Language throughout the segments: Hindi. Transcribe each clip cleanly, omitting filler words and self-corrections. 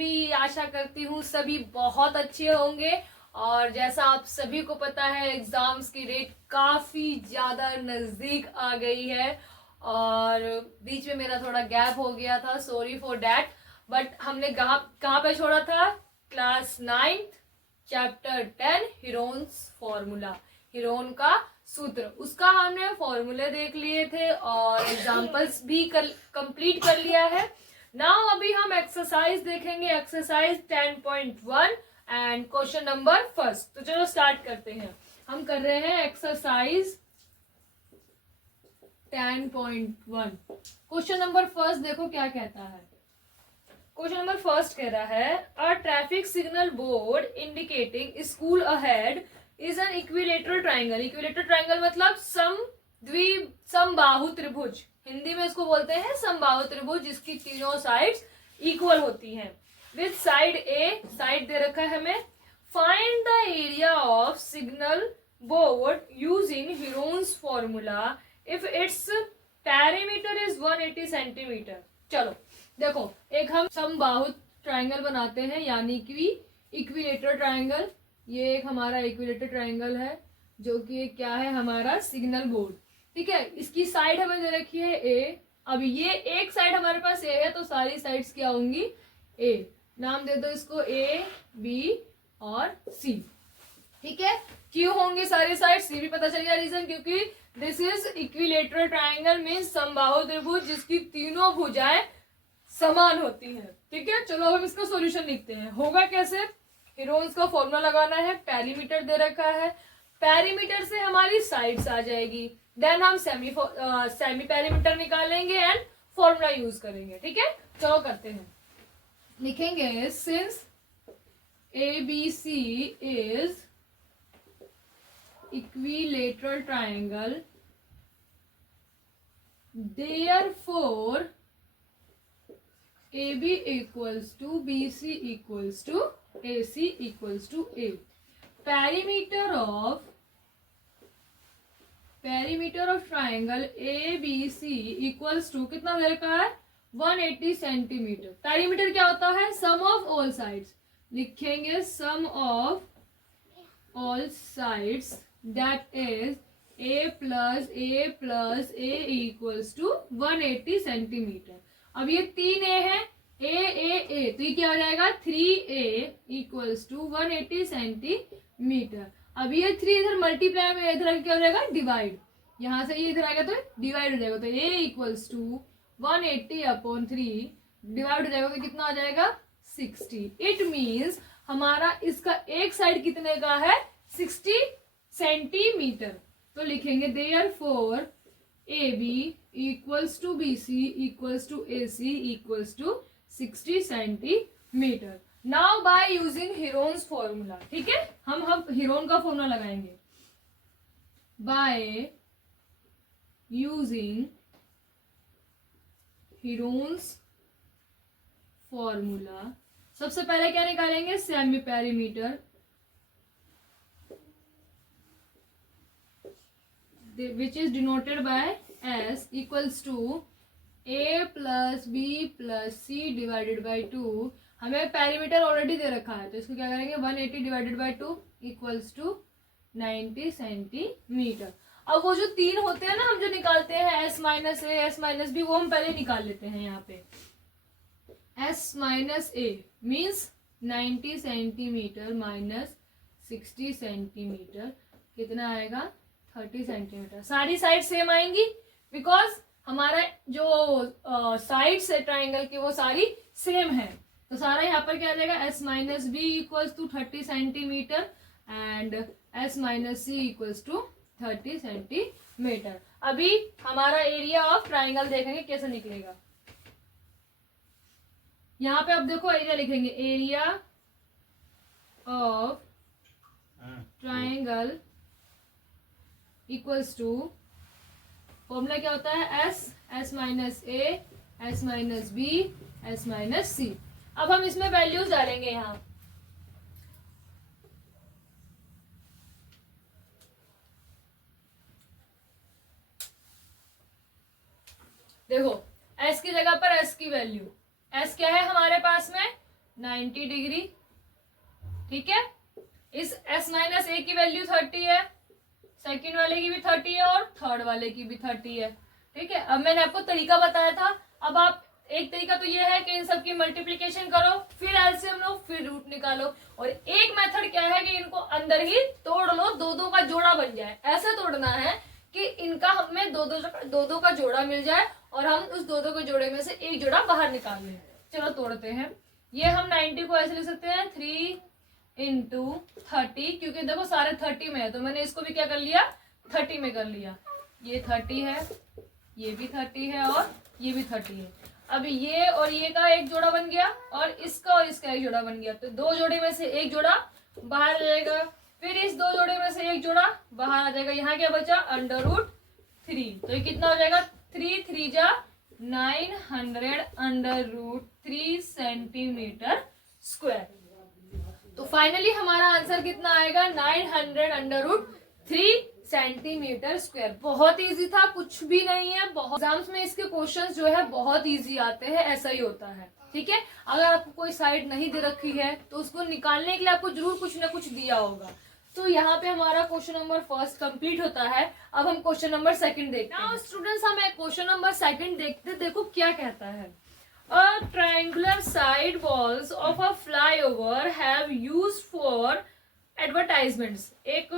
सभी, आशा करती हूँ सभी बहुत अच्छे होंगे। और जैसा आप सभी को पता है, एग्जाम्स की डेट काफी ज्यादा नजदीक आ गई है और बीच में मेरा थोड़ा गैप हो गया था, सॉरी फॉर डैट। बट हमने कहाँ पे छोड़ा था? Class 9th chapter 10 Heron's formula, Heron का सूत्र, उसका हमने फॉर्मूले देख लिए थे और एग्जाम्पल्स भी कंप्लीट कर लिया है। नाउ अभी हम एक्सरसाइज देखेंगे, exercise 10.1 and question number first. तो चलो स्टार्ट करते हैं। हम कर रहे हैं एक्सरसाइज 10.1। क्वेश्चन नंबर फर्स्ट देखो क्या कहता है। क्वेश्चन नंबर फर्स्ट कह रहा है a traffic signal board indicating school ahead is an equilateral triangle. Equilateral triangle मतलब समबाहु त्रिभुज, हिंदी में इसको बोलते हैं समबाहु त्रिभुज, जिसकी तीनों साइड्स इक्वल होती हैं। विद साइड ए, साइड दे रखा है हमें। Find the area of signal board using Heron's formula if it's perimeter is 180 centimetre. चलो देखो, एक हम समबाहु ट्राइंगल बनाते हैं, यानी कि इक्विलेटरल ट्राइंगल। ये एक हमारा इक्विलेटरल ट्राइंगल है जो कि क्या है, हमारा सिग्नल बोर्ड। ठीक है, इसकी साइड हमें दे रखी है ए। अब ये एक साइड हमारे पास ए है तो सारी साइड्स क्या होंगी? ए। नाम दे दो इसको ए, बी और सी। ठीक है, क्यों होंगे सारी साइड? सी भी पता चल गया रीजन, क्योंकि this is equilateral triangle means समबाहु त्रिभुज जिसकी तीनों भुजाएं समान होती है। ठीक है, चलो अब हम इसका सॉल्यूशन लिखते हैं। होगा कैसे? हीरोन्स का फॉर्मूला लगाना है, पेरीमीटर दे रखा है, पेरीमीटर से हमारी साइड्स आ जाएगी, देन हम सेमी पेरीमीटर निकालेंगे एंड फॉर्मूला यूज करेंगे। ठीक है, चलो करते हैं। लिखेंगे since ABC is equilateral triangle, therefore AB equals to BC equals to AC equals to A. Perimeter of triangle ABC equals to कितना दे रखा है? 180 सेंटीमीटर। पेरीमीटर क्या होता है? Sum of all sides. लिखेंगे sum of all sides that is A equals to 180 centimetre. अब ये 3A है, ए, तो ये क्या हो जाएगा? 3A equals to 180 centimetre. अब ये 3 इधर मल्टीप्लाई में, इधर क्या हो जाएगा? डिवाइड। यहां से ये इधर आएगा तो डिवाइड हो जाएगा, तो A equals to 180 upon 3 divide हो जाएगा तो कितना आ जाएगा? 60। इट मीन्स हमारा इसका एक साइड कितने का है? 60 सेंटीमीटर। तो लिखेंगे therefore AB equals to BC equals to AC equals to 60 centimetre. Now by using Heron's formula. ठीक है, हम हीरोन का फॉर्मूला लगाएंगे। बाय यूजिंग हीरोन्स फॉर्मूला सबसे पहले क्या निकालेंगे? Semi perimeter, which is denoted by S equals to A plus B plus C divided by 2। हमें पेरीमीटर ऑलरेडी दे रखा है तो इसको क्या करेंगे? 180 divided by 2 equals to 90 centimetre. अब वो जो 3 होते हैं ना, हम जो निकालते हैं S minus A, S minus B, वो हम पहले निकाल लेते हैं। यहाँ पे S minus A means 90 centimetre minus 60 centimetre कितना आएगा? 30 सेंटीमीटर। सारी साइड सेम आएंगी बिकॉज हमारा जो साइड्स है ट्राइंगल की वो सारी सेम है। तो सारा यहाँ पर क्या आ जाएगा? S minus B equals to 30 centimetre and S minus C equals to 30 centimetre. अभी हमारा एरिया ऑफ ट्राइंगल देखेंगे कैसे निकलेगा। यहाँ पे अब देखो एरिया लिखेंगे, area of triangle equals to, formula क्या होता है? S minus A, S minus B, S minus C. अब हम इसमें वैल्यूज डालेंगे। यहाँ देखो S की जगह पर S की वैल्यू, S क्या है हमारे पास में? 90 डिग्री। ठीक है, इस s माइनस ए की वैल्यू 30 है, सेकंड वाले की भी 30 है और थर्ड वाले की भी 30 है। ठीक है, अब मैंने आपको तरीका बताया था। अब आप एक तरीका तो ये है कि इन सब की मल्टीप्लिकेशन करो, फिर एलसीएम लो, फिर रूट निकालो। और एक मेथड क्या है कि इनको अंदर ही तोड़ लो, दो दो का जोड़ा बन जाए। ऐसे तोड़ना है कि इनका हमें दो दो का जोड़ा मिल जाए और हम उस दो दो के जोड़े में से एक जोड़ा बाहर निकाल लें। चलो तोड़ते हैं। ये हम 90 को ऐसे लिख सकते हैं 3 इंटू 30, क्योंकि देखो सारे 30 में है तो मैंने इसको भी क्या कर लिया 30 में कर लिया। ये 30 है, ये भी 30 है और ये भी 30 है। अब ये और ये का एक जोड़ा बन गया और इसका एक जोड़ा बन गया, तो दो जोड़े में से एक जोड़ा बाहर आ जाएगा, फिर इस दो जोड़े में से एक जोड़ा बाहर आ जाएगा। यहाँ क्या बचा √3, तो ये कितना हो जाएगा 3 3 जा 900 √3 सेंटीमीटर स्क्वायर। तो फाइनली हमारा आंसर कितना आएगा 900 √3 सेंटीमीटर स्क्वायर। बहुत इजी था, कुछ भी नहीं है। बहुत एग्जाम्स में इसके क्वेश्चंस जो है बहुत इजी आते हैं, ऐसा ही होता है। ठीक है, अगर आपको कोई साइड नहीं दे रखी है तो उसको निकालने के लिए आपको जरूर कुछ ना कुछ दिया होगा। तो यहाँ पे हमारा क्वेश्चन नंबर फर्स्ट कंप्लीट होता है। अब हम क्वेश्चन नंबर सेकंड देखते हैं। स्टूडेंट्स, हम क्वेश्चन नंबर सेकंड देखते, देखो क्या कहता है। A triangular side walls of a flyover have used for advertisements। एक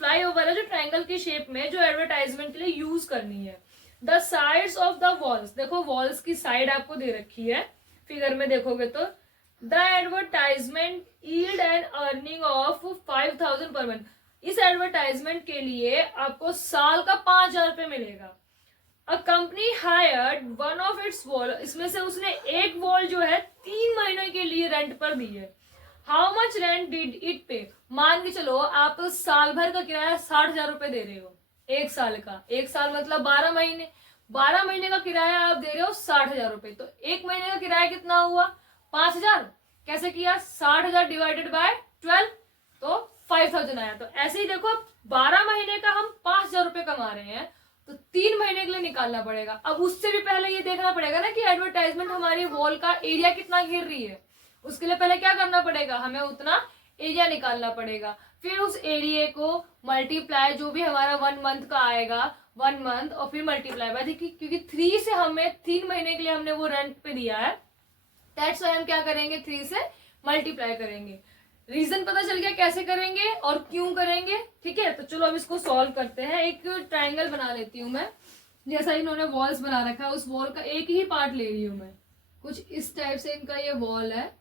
फ्लाईओवर है जो ट्रायंगल की शेप में, जो एडवर्टाइजमेंट के लिए यूज करनी है। The sides of the walls, देखो वॉल्स की साइड आपको दे रखी है, फिगर में देखोगे तो। The advertisement yield an earning of 5000 per month. इस एडवर्टाइजमेंट के लिए आपको साल का 5000 रुपये मिलेगा। A company hired one of its wall, इसमें से उसने एक वॉल जो है 3 महीने के लिए रेंट पर दी है। How much rent did it पे। मान के चलो आप साल भर का किराया 60,000 रुपए दे रहे हो, एक साल का। एक साल मतलब 12 महीने, 12 महीने का किराया आप दे रहे हो 60,000 रुपए। तो एक महीने का किराया कितना हुआ 5,000। कैसे किया 60,000 डिवाइडेड बाय 12 तो 5,000 आया। तो ऐसे ही देखो 12 महीने का हम 5,000 रुपए कमा रहे हैं, तो 3 महीने के लिए निकालना पड़ेगा। अब उससे भी पहले ये देखना पड़ेगा ना कि एडवर्टाइजमेंट हमारी वॉल का एरिया कितना घेर रही है। उसके लिए पहले क्या करना पड़ेगा, हमें उतना एरिया निकालना पड़ेगा। फिर उस एरिया को मल्टीप्लाई, जो भी हमारा 1 मंथ का आएगा 1 मंथ, और फिर मल्टीप्लाई बाय, देखिए क्योंकि 3 से हमें 3 महीने के लिए हमने वो रेंट पे दिया है, दैट्स व्हाई हम क्या करेंगे 3 से मल्टीप्लाई करेंगे। रीजन पता चल गया कैसे करेंगे और क्यों करेंगे। ठीक है, तो चलो अब इसको सॉल्व करते हैं। एक ट्राइंगल बना लेती हूँ मैं, जैसा इन्होंने वॉल्स बना रखा है, उस वॉल का एक ही पार्ट ले रही हूँ मैं। कुछ इस टाइप से इनका ये वॉल है।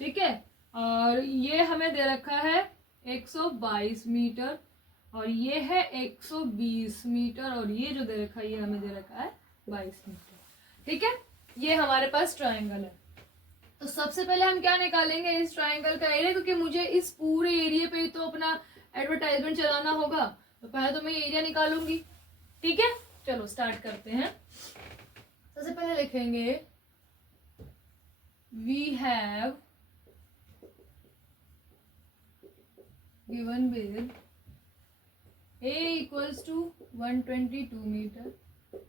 ठीक है, और ये हमें दे रखा है 122 मीटर और ये है 120 मीटर और ये जो दे रखा है ये हमें दे रखा है 22 मीटर। ठीक है, ये हमारे पास ट्राइंगल है। तो सबसे पहले हम क्या निकालेंगे इस ट्राइंगल का एरिया, क्योंकि मुझे इस पूरे एरिया पे तो अपना एडवर्टाइजमेंट चलाना होगा, तो पहले तो मैं एरिया निकालूंगी। ठीक है, चलो स्टार्ट करते हैं। सबसे पहले लिखेंगे we have given with A equals to 122 meter,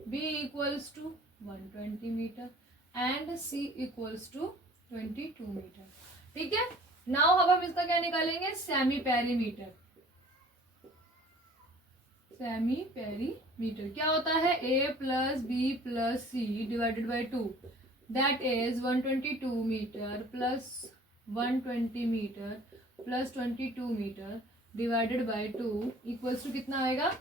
B equals to 120 meter and C equals to 22 metre. ठीक है, नाउ अब हम इसका क्या निकालेंगे सेमी पेरीमीटर। सेमी पेरीमीटर क्या होता है A plus B plus C divided by 2, that is 122 metre plus 120 metre plus 22 metre divided by 2 equals to कितना आएगा।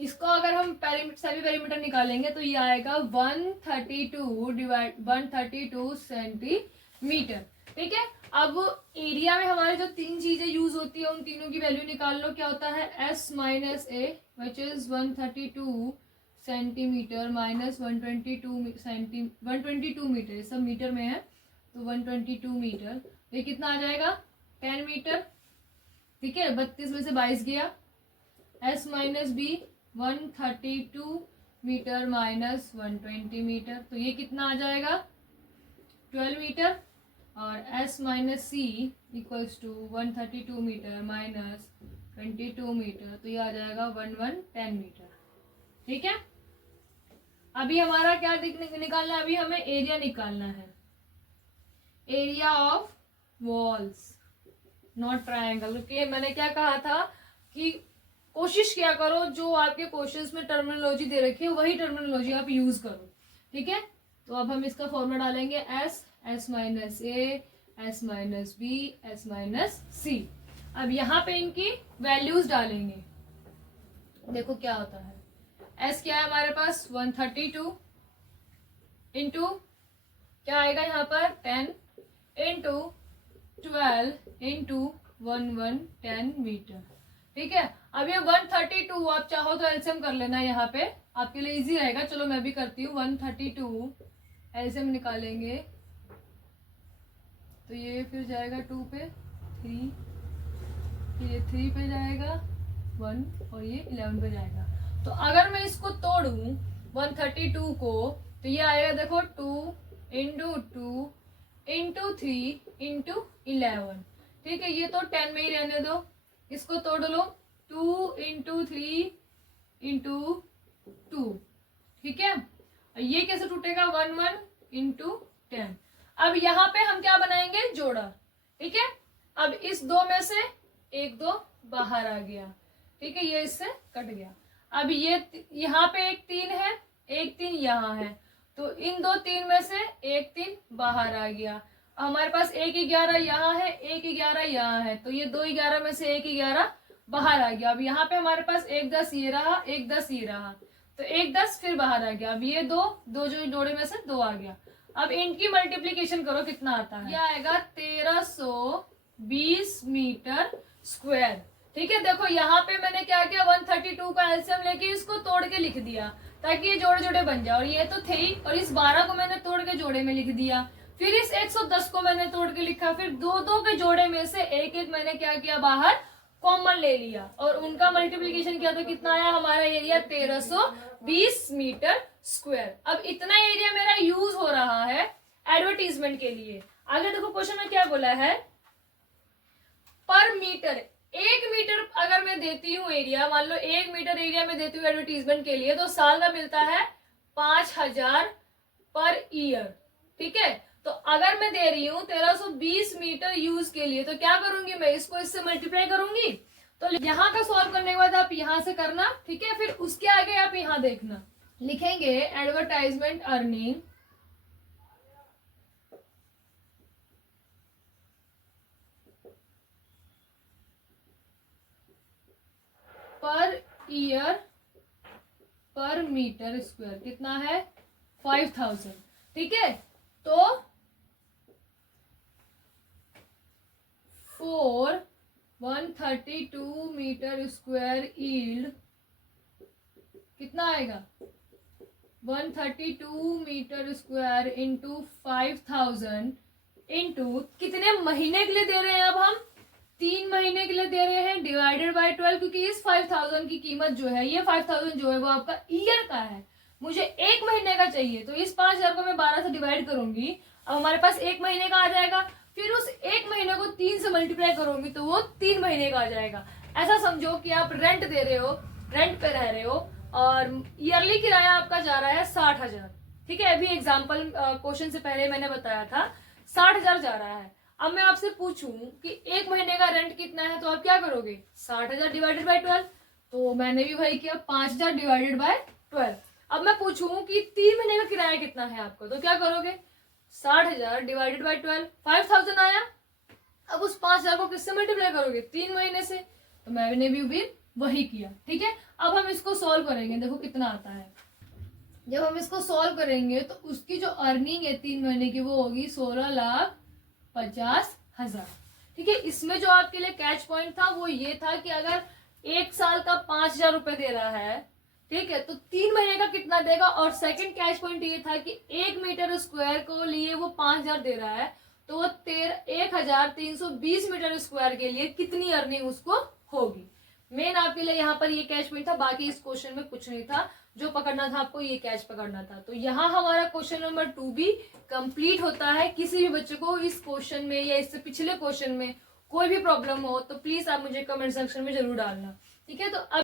इसको अगर हम सेमी पेरीमीटर निकालेंगे तो ये आएगा 132 सेंटीमीटर। ठीक है, अब एरिया में हमारे जो 3 चीजें यूज होती है उन तीनों की वैल्यू निकाल लो। क्या होता है S minus A which is 132 centimetre minus 122 metre, ये सब मीटर में है तो 122 मीटर, ये कितना आ जाएगा 10 मीटर। ठीक है, 32 में से 22 गया। S minus B 132 metre minus 120 metre, तो ये कितना आ जाएगा 12 मीटर। और S minus C equals to 132 metre minus 22 metre, तो ये आ जाएगा 1110 मीटर। ठीक है, अभी हमारा क्या निकालना है, अभी हमें एरिया निकालना है। Area of walls, not triangle. क्योंकि मैंने क्या कहा था कि कोशिश किया करो जो आपके क्वेश्चंस में टर्मिनोलॉजी दे रखी है वही टर्मिनोलॉजी आप यूज करो, ठीक है। तो अब हम इसका फॉर्मूला डालेंगे S, S minus A, S minus B, S minus C. अब यहाँ पे इनकी वैल्यूज डालेंगे, देखो क्या होता है। एस क्या है हमारे पास 132 इंटू क्या आएगा यहाँ पर 10 इंटू 12 इंटू 110 मीटर, ठीक है। अब ये 132 आप चाहो तो एलसीएम कर लेना, यहाँ पे आपके लिए इजी रहेगा। चलो मैं भी करती हूँ। 132 एलसीएम निकालेंगे तो ये फिर जाएगा 2 पे 3, फिर ये 3 पे जाएगा 1 और ये 11 पे जाएगा। तो अगर मैं इसको तोड़ूं 132 को तो ये आएगा देखो 2 इंटू 2 इंटू 3 इंटू 11, ठीक है। ये तो 10 में ही रहने दो, इसको तोड़ लो 2 इंटू 3 इंटू 2, ठीक है। ये कैसे टूटेगा 1 1 इंटू 10। अब यहाँ पे हम क्या बनाएंगे जोड़ा, ठीक है। अब इस 2 में से 1 2 बाहर आ गया, ठीक है, ये इससे कट गया। अब ये यहाँ पे एक 3 है, एक 3 यहाँ है, तो इन 2 3 में से एक 3 बाहर आ गया। हमारे पास 1 11 यहाँ है, 1 11 यहाँ है, तो ये 2 11 में से 1 11 बाहर आ गया। अब यहाँ पे हमारे पास 1 10 ये रहा, 1 10 ये रहा, तो 1 10 फिर बाहर आ गया। अब ये 2 जो जोड़े में से 2 आ गया। अब इनकी मल्टीप्लीकेशन करो, कितना आता है, ये आएगा 1320 मीटर स्क्वायर, ठीक है। देखो यहाँ पे मैंने क्या किया 132 का एलसीएम लेके इसको तोड़ के लिख दिया ताकि ये जोड़े जोड़े बन जाए। और ये तो थे ही, और इस 12 को मैंने तोड़ के जोड़े में लिख दिया। फिर इस 110 को मैंने तोड़ के लिखा, फिर 2 के जोड़े में से एक एक मैंने क्या किया बाहर कॉमन ले लिया और उनका मल्टीप्लीकेशन किया तो कितना आया हमारा एरिया 1320 मीटर स्क्वायर। अब इतना एरिया मेरा यूज हो रहा है एडवर्टीजमेंट के लिए। आगे देखो क्वेश्चन में क्या बोला है, पर मीटर 1 मीटर अगर मैं देती हूँ एरिया, मान लो 1 मीटर एरिया में देती हूँ एडवर्टीजमेंट के लिए, तो साल में मिलता है 5000 पर ईयर, ठीक है। तो अगर मैं दे रही हूँ 1320 मीटर यूज के लिए तो क्या करूंगी मैं, इसको इससे मल्टीप्लाई करूंगी। तो यहाँ का सॉल्व करने के बाद आप यहाँ से करना, ठीक है। फिर उसके आगे आप यहाँ देखना, लिखेंगे एडवर्टाइजमेंट अर्निंग पर ईयर पर मीटर स्क्वायर कितना है 5000, ठीक है। तो 132 मीटर स्क्वायर यील्ड कितना आएगा 132 मीटर स्क्वायर इंटू 5000 इंटू कितने महीने के लिए दे रहे हैं, अब हम 3 महीने के लिए दे रहे हैं, डिवाइडेड बाय 12, क्योंकि इस 5000 की कीमत जो है, ये 5000 जो है वो आपका ईयर का है, मुझे 1 महीने का चाहिए। तो इस 5000 को मैं 12 से डिवाइड करूंगी, अब हमारे पास 1 महीने का आ जाएगा। फिर उस 1 महीने को 3 से मल्टीप्लाई करूंगी तो वो 3 महीने का आ जाएगा। ऐसा समझो कि आप रेंट दे रहे हो, रेंट पे रह रहे हो और ईयरली किराया आपका जा रहा है 60,000, ठीक है। अभी एग्जाम्पल क्वेश्चन से पहले मैंने बताया था 60,000 जा रहा है। अब मैं आपसे पूछूं कि 1 महीने का रेंट कितना है, तो आप क्या करोगे 60,000 डिवाइडेड बाय 12, तो मैंने भी वही किया 5000 डिवाइडेड बाय 12। अब मैं पूछूं कि 3 महीने का किराया कितना है आपको, तो क्या करोगे 60,000 डिवाइडेड बाय 12, 5000 आया। अब उस 5000 को किससे मल्टीप्लाई करोगे 3 महीने से, तो मैंने भी वही किया, ठीक है। अब हम इसको सॉल्व करेंगे, देखो कितना आता है। जब हम इसको सॉल्व करेंगे तो उसकी जो अर्निंग है 3 महीने की वो होगी 16,50,000, ठीक है। इसमें जो आपके लिए कैच पॉइंट था वो ये था कि अगर 1 साल का 5,000 रुपए दे रहा है, ठीक है, तो 3 महीने का कितना देगा। और सेकंड कैच पॉइंट ये था कि 1 मीटर स्क्वायर को लिए वो 5,000 दे रहा है, तो वो 1320 मीटर स्क्वायर के लिए कितनी अर्निंग उसको होगी। मेन आपके लिए यहाँ पर ये कैच पॉइंट था, बाकी इस क्वेश्चन में कुछ नहीं था, जो पकड़ना था आपको ये कैच पकड़ना था। तो यहाँ हमारा क्वेश्चन नंबर 2 भी कंप्लीट होता है। किसी भी बच्चे को इस क्वेश्चन में या इससे पिछले क्वेश्चन में कोई भी प्रॉब्लम हो तो प्लीज आप मुझे कमेंट सेक्शन में जरूर डालना, ठीक है। तो अब